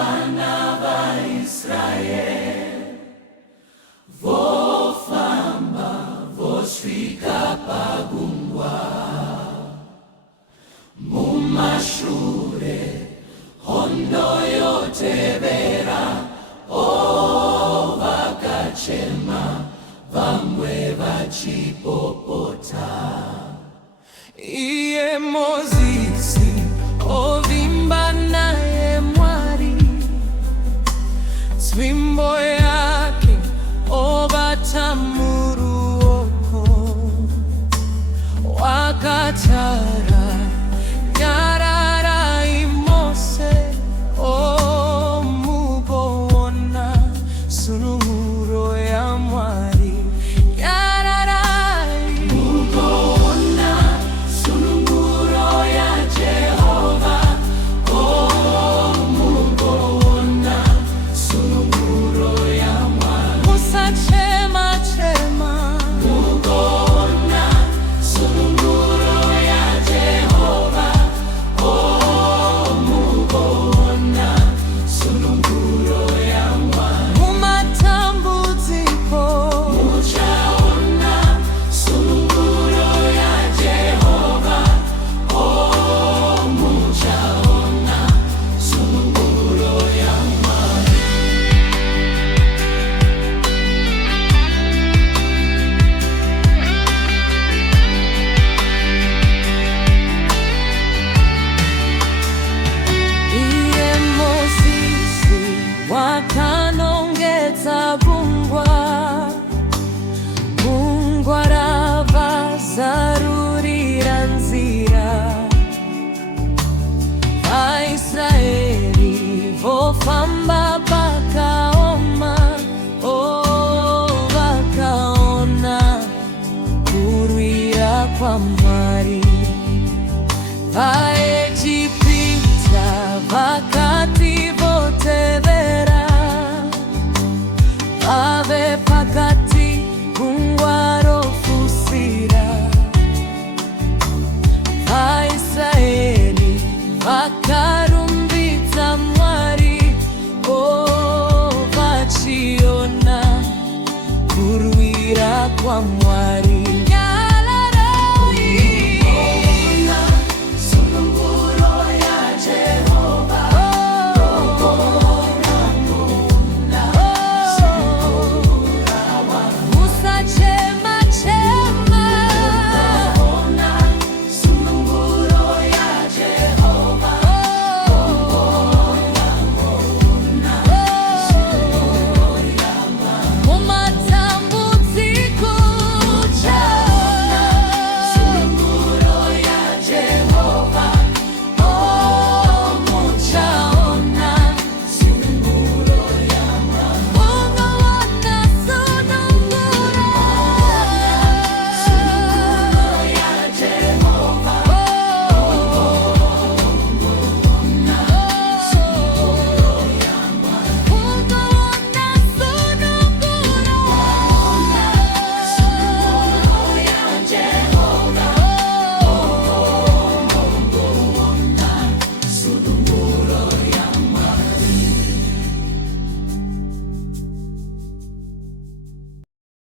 vana va Israel vofamba vosvika pagungwa mumashure hondo yotevera vakachema vamwe vachipopota. Iye Mozisi ovimba naye Mwari, tsvimbo yake obata muruoko, wakatara nyarara imose omugoona sununguro ya Mwari. Wakanongedza gungwa ravazarurira nzira, vaIsraeri vofamba pakaoma, vakaona kurwira kwaMwari. VaEjipita vakati votevera, vave pakati gungwa rofusira, vaIsraeri vaka